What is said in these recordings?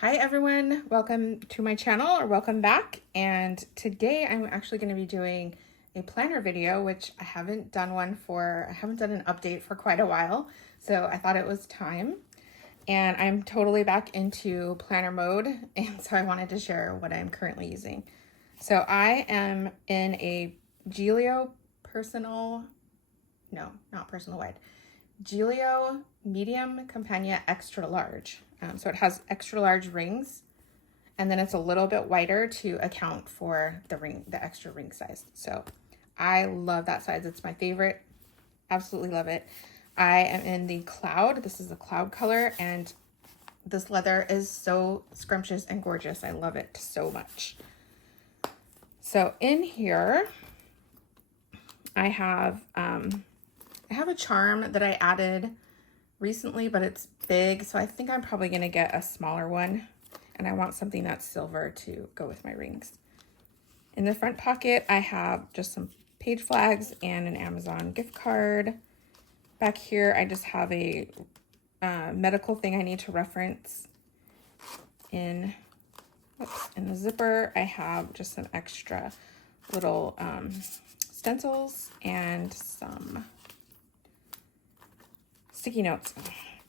Hi everyone, welcome to my channel or welcome back. And today I'm actually going to be doing a planner video, which I haven't done an update for quite a while. So I thought it was time, and I'm totally back into planner mode. And so I wanted to share what I'm currently using. So I am in a Giglio Giglio Medium Campagna Extra Large. So it has extra large rings, and then it's a little bit wider to account for the extra ring size. So I love that size. It's my favorite. Absolutely love it. I am in the cloud. This is the cloud color, and this leather is so scrumptious and gorgeous. I love it so much. So in here, I have a charm that I added recently, but it's big, so I think I'm probably gonna get a smaller one, and I want something that's silver to go with my rings. In the front pocket, I have just some page flags and an Amazon gift card. Back here, I just have a medical thing I need to reference. In the zipper, I have just some extra little stencils and some sticky notes.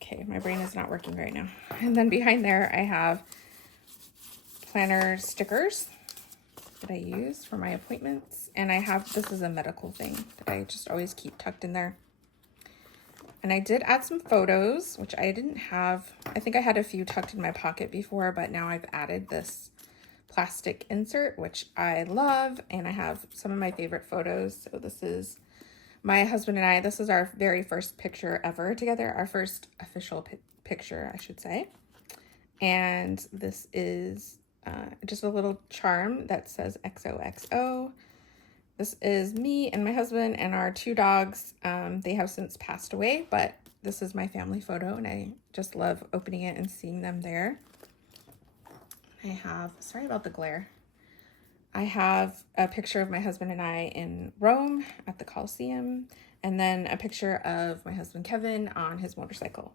Okay, my brain is not working right now. And then behind there, I have planner stickers that I use for my appointments. And this is a medical thing that I just always keep tucked in there. And I did add some photos, which I didn't have. I think I had a few tucked in my pocket before, but now I've added this plastic insert, which I love. And I have some of my favorite photos. So this is my husband and I. This is our very first picture ever together, our first official picture, I should say. And this is just a little charm that says XOXO. This is me and my husband and our two dogs. They have since passed away, but this is my family photo, and I just love opening it and seeing them there. Sorry about the glare. I have a picture of my husband and I in Rome at the Colosseum, and then a picture of my husband Kevin on his motorcycle.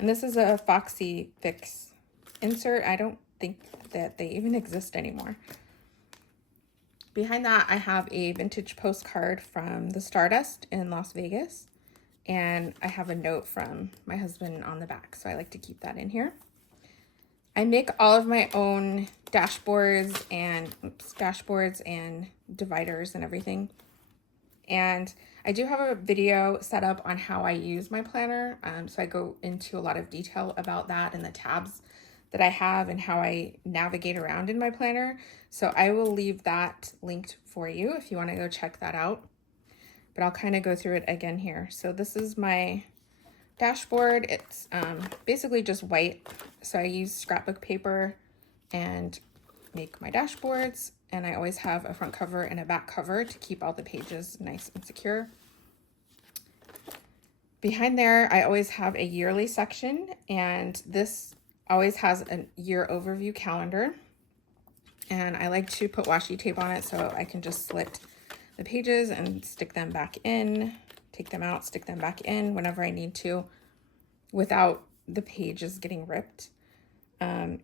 And this is a Foxy Fix insert. I don't think that they even exist anymore. Behind that, I have a vintage postcard from the Stardust in Las Vegas, and I have a note from my husband on the back, so I like to keep that in here. I make all of my own dashboards and dividers and everything. And I do have a video set up on how I use my planner. So I go into a lot of detail about that and the tabs that I have and how I navigate around in my planner. So I will leave that linked for you if you want to go check that out. But I'll kind of go through it again here. So this is my dashboard. It's basically just white. So I use scrapbook paper and make my dashboards. And I always have a front cover and a back cover to keep all the pages nice and secure. Behind there, I always have a yearly section, and this always has a year overview calendar. And I like to put washi tape on it so I can just slit the pages and stick them back in, take them out, stick them back in whenever I need to without the pages getting ripped.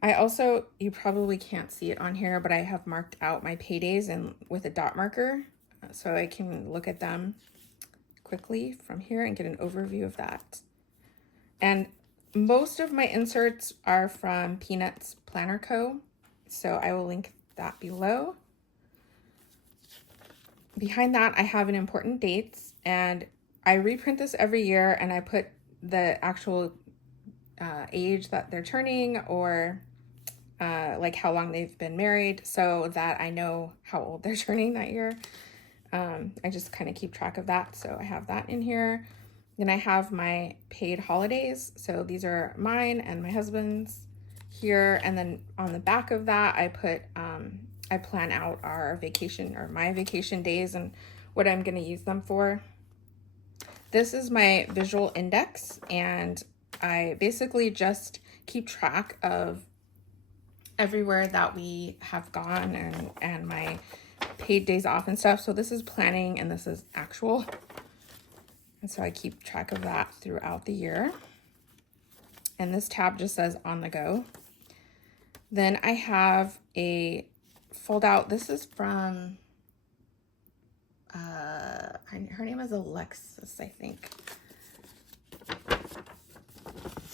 I also, you probably can't see it on here, but I have marked out my paydays and with a dot marker so I can look at them quickly from here and get an overview of that. And most of my inserts are from Peanuts Planner Co. So I will link that below. Behind that, I have an important dates, and I reprint this every year, and I put the actual age that they're turning, or like how long they've been married, so that I know how old they're turning that year. I just kind of keep track of that, so I have that in here. Then I have my paid holidays, so these are mine and my husband's here. And then on the back of that, I put I plan out our vacation, or my vacation days, and what I'm going to use them for. This is my visual index, and I basically just keep track of everywhere that we have gone and my paid days off and stuff. So this is planning and this is actual. And so I keep track of that throughout the year. And this tab just says on the go. Then I have a fold out. This is from, her name is Alexis, I think.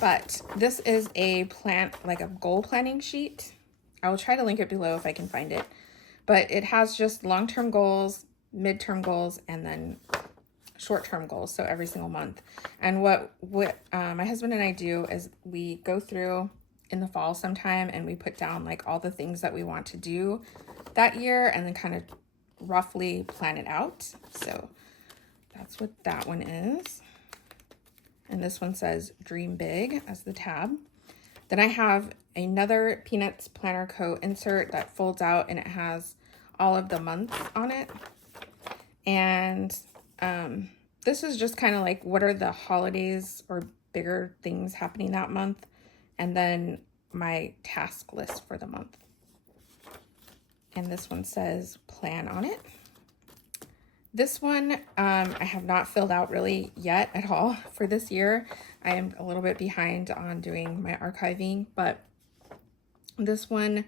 But this is a like a goal planning sheet. I will try to link it below if I can find it. But it has just long-term goals, midterm goals, and then short-term goals, so every single month. And what my husband and I do is we go through in the fall sometime and we put down like all the things that we want to do that year and then kind of roughly plan it out. So that's what that one is. And this one says Dream Big as the tab. Then I have another Peanuts Planner Co. insert that folds out and it has all of the months on it. And this is just kind of like what are the holidays or bigger things happening that month. And then my task list for the month. And this one says plan on it. This one I have not filled out really yet at all for this year. I am a little bit behind on doing my archiving, but this one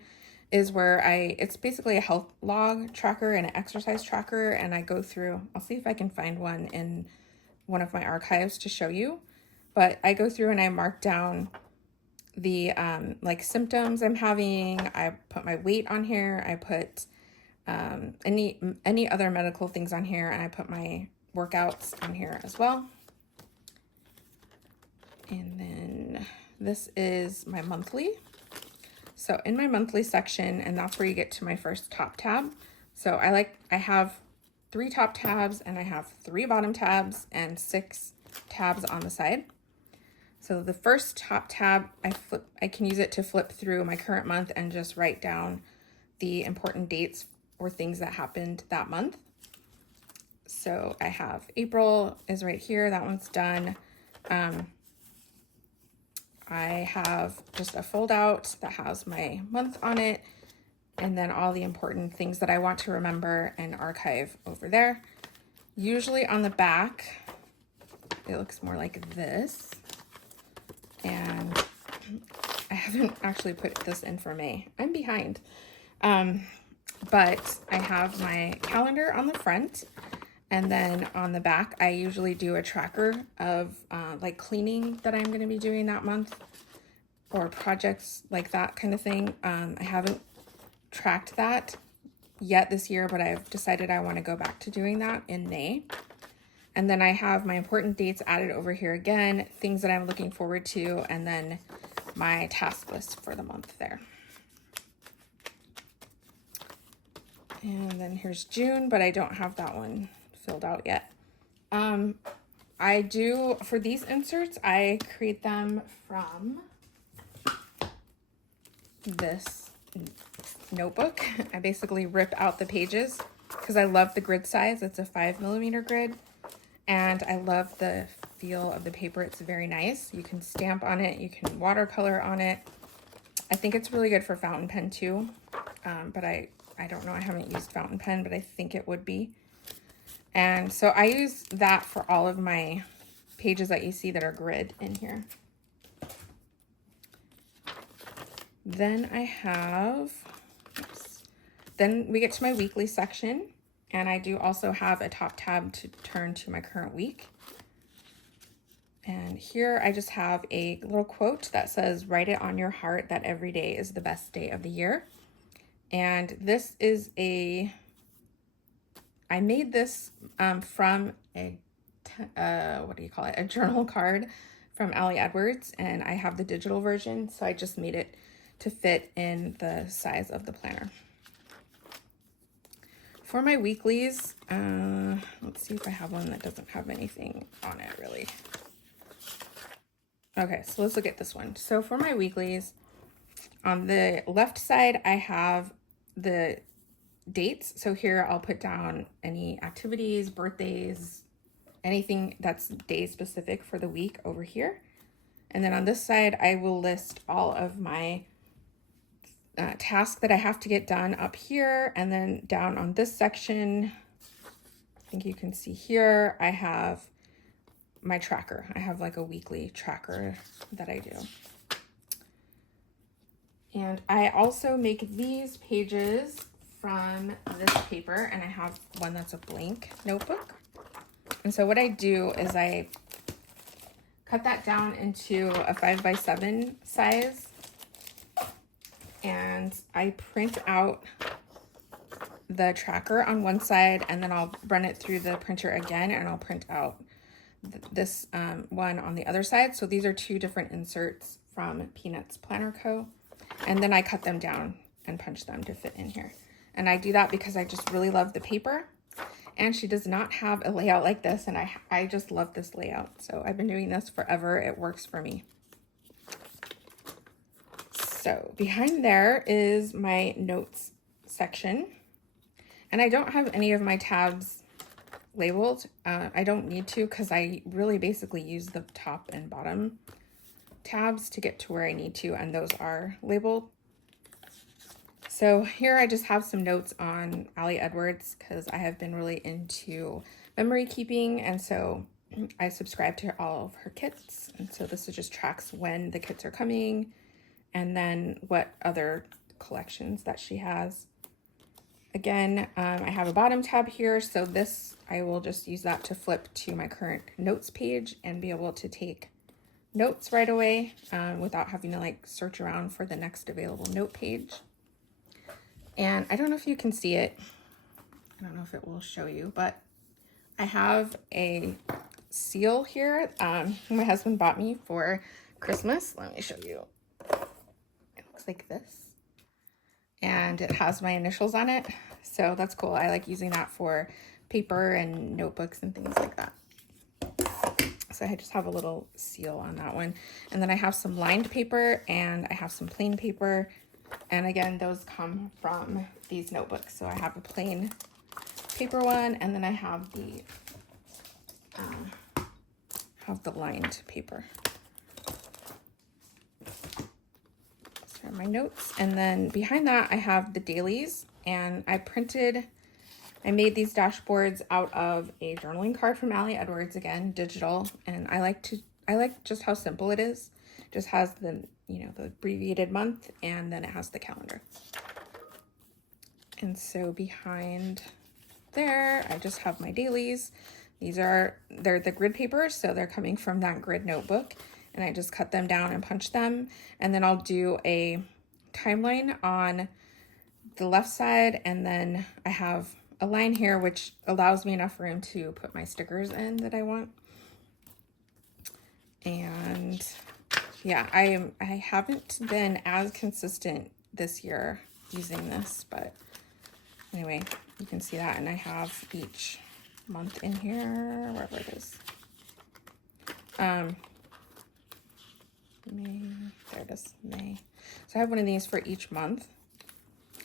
is where it's basically a health log tracker and an exercise tracker, and I go through, I'll see if I can find one in one of my archives to show you, but I go through and I mark down the like symptoms I'm having. I put my weight on here, I put any other medical things on here, and I put my workouts on here as well. And then this is my monthly. So in my monthly section, and that's where you get to my first top tab. So I have 3 top tabs and I have 3 bottom tabs and 6 tabs on the side. So the first top tab, I can use it to flip through my current month and just write down the important dates or things that happened that month. So I have April is right here. That one's done. I have just a fold out that has my month on it and then all the important things that I want to remember and archive over there. Usually on the back, it looks more like this. And I haven't actually put this in for May. I'm behind. But I have my calendar on the front, and then on the back, I usually do a tracker of like cleaning that I'm going to be doing that month or projects like that kind of thing. I haven't tracked that yet this year, but I've decided I want to go back to doing that in May. And then I have my important dates added over here again, things that I'm looking forward to, and then my task list for the month there. And then here's June, but I don't have that one filled out yet. I do, for these inserts, I create them from this notebook. I basically rip out the pages because I love the grid size. It's a 5mm grid, and I love the feel of the paper. It's very nice. You can stamp on it, you can watercolor on it. I think it's really good for fountain pen too, but I don't know, I haven't used fountain pen, but I think it would be. And so I use that for all of my pages that you see that are grid in here. Then I have, then we get to my weekly section, and I do also have a top tab to turn to my current week. And here I just have a little quote that says, write it on your heart that every day is the best day of the year. And this is I made this from a, what do you call it? A journal card from Allie Edwards, and I have the digital version. So I just made it to fit in the size of the planner. For my weeklies, let's see if I have one that doesn't have anything on it really. Okay, so let's look at this one. So for my weeklies, on the left side, I have the dates. So here I'll put down any activities, birthdays, anything that's day specific for the week over here. And then on this side, I will list all of my tasks that I have to get done up here. And then down on this section, I think you can see here, I have my tracker. I have like a weekly tracker that I do. And I also make these pages from this paper, and I have one that's a blank notebook. And so what I do is I cut that down into a 5x7 size, and I print out the tracker on one side, and then I'll run it through the printer again, and I'll print out this one on the other side. So these are two different inserts from Peanuts Planner Co. And then I cut them down and punch them to fit in here. And I do that because I just really love the paper. And she does not have a layout like this, and I just love this layout. So I've been doing this forever. It works for me. So behind there is my notes section. And I don't have any of my tabs labeled. I don't need to, because I really basically use the top and bottom tabs to get to where I need to, and those are labeled. So here I just have some notes on Allie Edwards, because I have been really into memory keeping, and so I subscribe to all of her kits, and so this just tracks when the kits are coming and then what other collections that she has. Again, I have a bottom tab here, so this, I will just use that to flip to my current notes page and be able to take notes right away without having to like search around for the next available note page. And I don't know if you can see it. I don't know if it will show you, but I have a seal here my husband bought me for Christmas. Let me show you. It looks like this. And it has my initials on it. So that's cool. I like using that for paper and notebooks and things like that. So I just have a little seal on that one. And then I have some lined paper and I have some plain paper. And again, those come from these notebooks. So I have a plain paper one, and then I have the lined paper. So my notes, and then behind that I have the dailies, and I made these dashboards out of a journaling card from Allie Edwards, again digital, and I like just how simple it is. It just has the the abbreviated month, and then it has the calendar. And so behind there, I just have my dailies. They're the grid papers, so they're coming from that grid notebook, and I just cut them down and punch them. And then I'll do a timeline on the left side, and then I have a line here which allows me enough room to put my stickers in that I want. And yeah, I haven't been as consistent this year using this, but anyway, you can see that, and I have each month in here, wherever it is. May, there it is, May. So I have one of these for each month.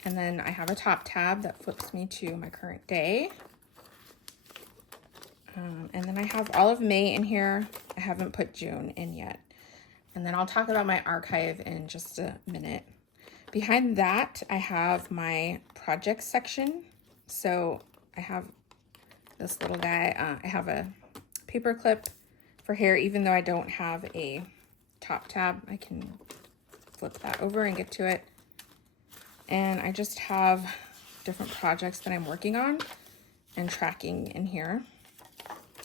And then I have a top tab that flips me to my current day. And then I have all of May in here. I haven't put June in yet. And then I'll talk about my archive in just a minute. Behind that, I have my projects section. So I have this little guy. I have a paper clip for hair, even though I don't have a top tab. I can flip that over and get to it. And I just have different projects that I'm working on and tracking in here.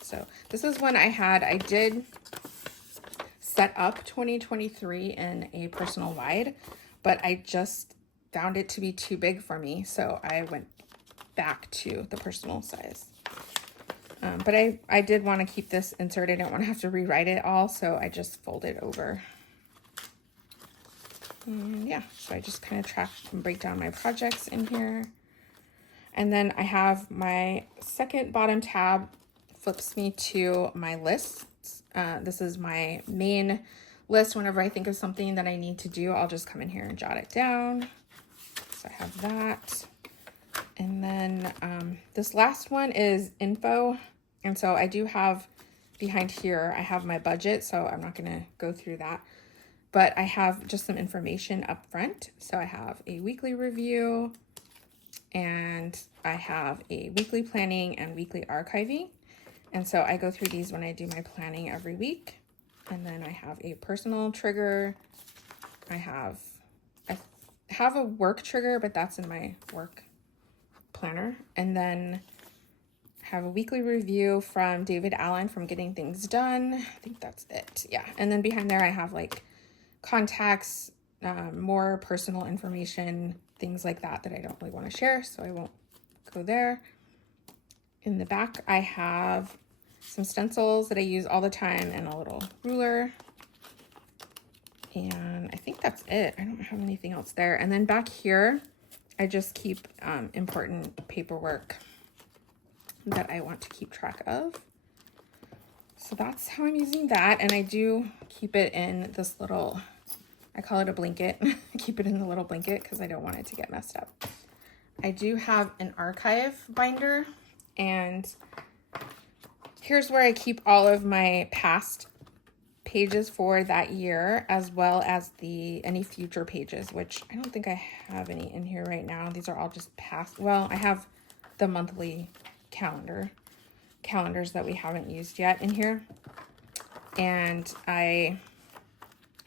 So this is one I did set up 2023 in a personal wide, but I just found it to be too big for me. So I went back to the personal size. But I did want to keep this inserted. I don't want to have to rewrite it all, so I just fold it over. And yeah, so I just kind of track and break down my projects in here. And then I have my second bottom tab flips me to my lists. This is my main list. Whenever I think of something that I need to do, I'll just come in here and jot it down. So I have that. And then this last one is info. And so I do have behind here, I have my budget, so I'm not going to go through that. But I have just some information up front. So I have a weekly review, and I have a weekly planning and weekly archiving. And so I go through these when I do my planning every week. And then I have a personal trigger. I have, have a work trigger, but that's in my work planner. And then have a weekly review from David Allen from Getting Things Done. I think that's it. Yeah. And then behind there, I have like contacts, more personal information, things like that I don't really want to share, so I won't go there. In the back, I have some stencils that I use all the time and a little ruler. And I think that's it. I don't have anything else there. And then back here, I just keep important paperwork that I want to keep track of. So that's how I'm using that. And I do keep it in this little, I call it a blanket. I keep it in the little blanket because I don't want it to get messed up. I do have an archive binder, and here's where I keep all of my past pages for that year, as well as any future pages, which I don't think I have any in here right now. These are all just past. Well, I have the monthly calendars that we haven't used yet in here, and I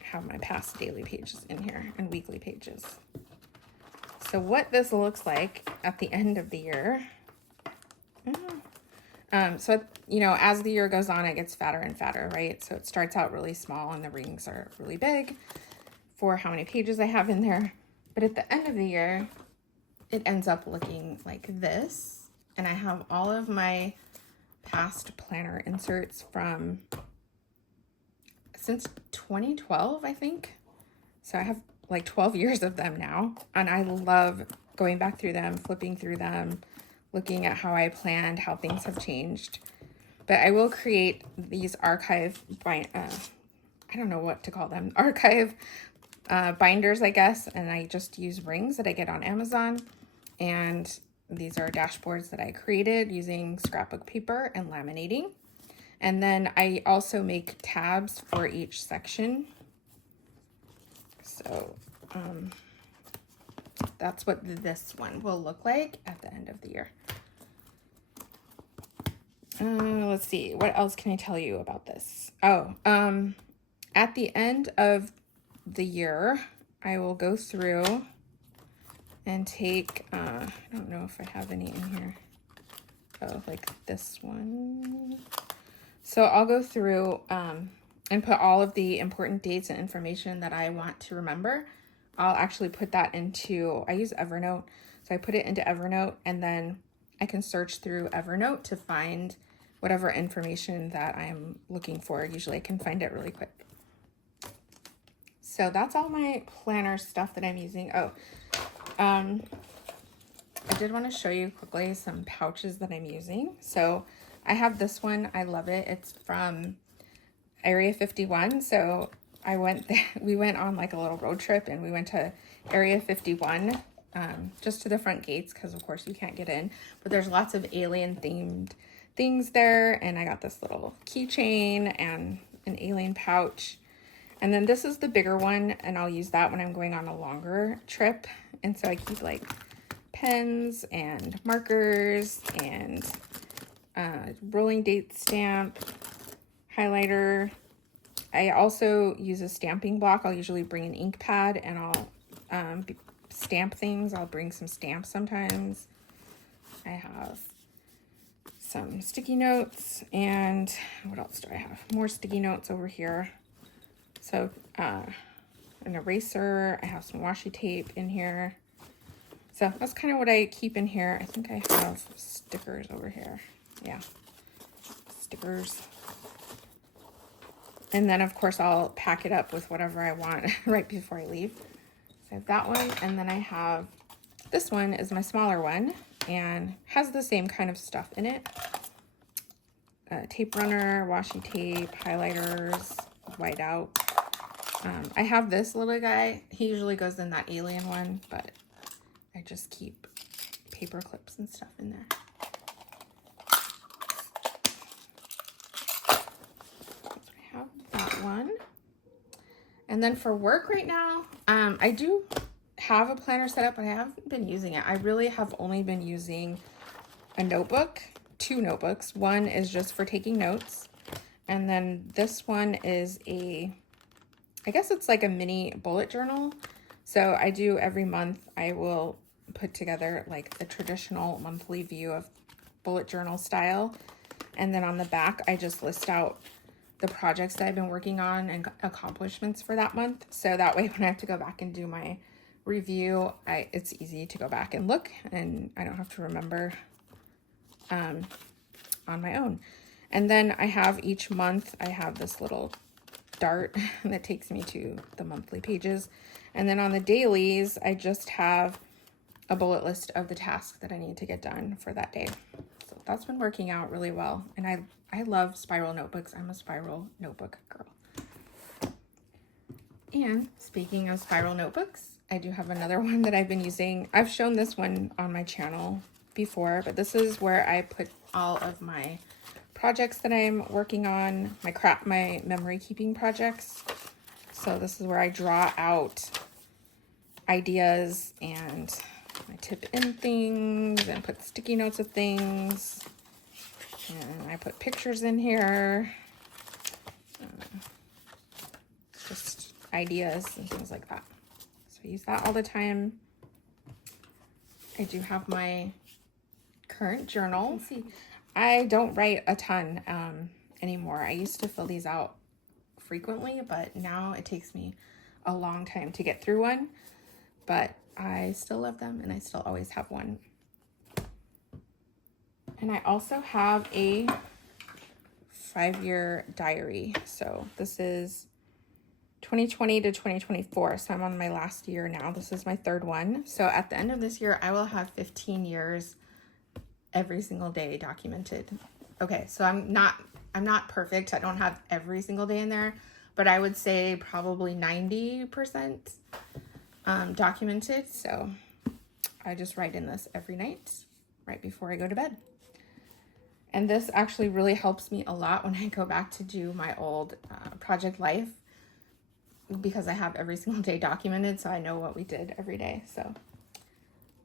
have my past daily pages in here and weekly pages. So what this looks like at the end of the year, so, you know, as the year goes on, it gets fatter and fatter, right? So it starts out really small and the rings are really big for how many pages I have in there. But at the end of the year, it ends up looking like this. And I have all of my past planner inserts from since 2012, I think. So I have like 12 years of them now. And I love going back through them, flipping through them, looking at how I planned, how things have changed. But I will create these archive, I don't know what to call them, archive binders, I guess. And I just use rings that I get on Amazon. And these are dashboards that I created using scrapbook paper and laminating. And then I also make tabs for each section. So that's what this one will look like at the end of the year. Let's see, what else can I tell you about this? Oh, at the end of the year, I will go through and take, I don't know if I have any in here. Oh, like this one. So I'll go through and put all of the important dates and information that I want to remember. I'll actually put that into, I use Evernote. So I put it into Evernote, and then I can search through Evernote to find whatever information that I'm looking for. Usually I can find it really quick. So that's all my planner stuff that I'm using. Oh, I did want to show you quickly some pouches that I'm using. So I have this one. I love it. It's from Area 51. So I went there, we went on like a little road trip, and we went to Area 51, just to the front gates, because of course you can't get in, but there's lots of alien themed things there. And I got this little keychain and an alien pouch. And then this is the bigger one, and I'll use that when I'm going on a longer trip. And so I keep like pens and markers and rolling date stamp, highlighter. I also use a stamping block. I'll usually bring an ink pad, and I'll stamp things. I'll bring some stamps sometimes. I have some sticky notes, and what else do I have? More sticky notes over here. So an eraser. I have some washi tape in here. So that's kind of what I keep in here. I think I have stickers over here. Yeah, stickers. And then, of course, I'll pack it up with whatever I want right before I leave. So I have that one. And then I have, this one is my smaller one and has the same kind of stuff in it. Tape runner, washi tape, highlighters, whiteout. I have this little guy. He usually goes in that alien one, but I just keep paper clips and stuff in there. One. And then for work right now, I do have a planner set up, but I haven't been using it. I really have only been using a notebook, 2 notebooks. One is just for taking notes, and then this one is I guess it's like a mini bullet journal, So I do every month, I will put together like the traditional monthly view of bullet journal style. And then on the back, I just list out the projects that I've been working on and accomplishments for that month. So that way when I have to go back and do my review, it's easy to go back and look, and I don't have to remember on my own. And then I have each month, I have this little dart that takes me to the monthly pages. And then on the dailies, I just have a bullet list of the tasks that I need to get done for that day. So that's been working out really well. And I love spiral notebooks. I'm a spiral notebook girl. And speaking of spiral notebooks, I do have another one that I've been using. I've shown this one on my channel before, but this is where I put all of my projects that I'm working on, my memory keeping projects. So this is where I draw out ideas and I tip in things and put sticky notes of things. And I put pictures in here. Just ideas and things like that. So I use that all the time. I do have my current journal. See, I don't write a ton anymore. I used to fill these out frequently, but now it takes me a long time to get through one. But I still love them, and I still always have one. And I also have a 5-year diary. So this is 2020 to 2024. So I'm on my last year now. This is my 3rd one. So at the end of this year, I will have 15 years every single day documented. Okay, so I'm not perfect. I don't have every single day in there, but I would say probably 90% documented. So I just write in this every night right before I go to bed. And this actually really helps me a lot when I go back to do my old project life, because I have every single day documented, so I know what we did every day. So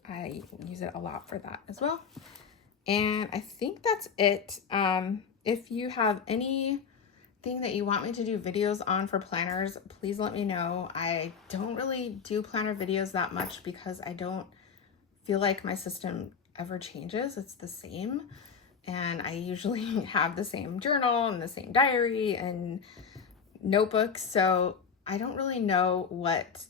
I use it a lot for that as well. And I think that's it. If you have anything that you want me to do videos on for planners, please let me know. I don't really do planner videos that much because I don't feel like my system ever changes. It's the same. And I usually have the same journal and the same diary and notebooks. So I don't really know what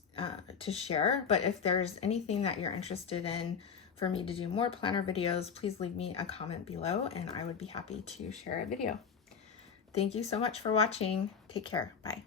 to share. But if there's anything that you're interested in for me to do more planner videos, please leave me a comment below and I would be happy to share a video. Thank you so much for watching. Take care. Bye.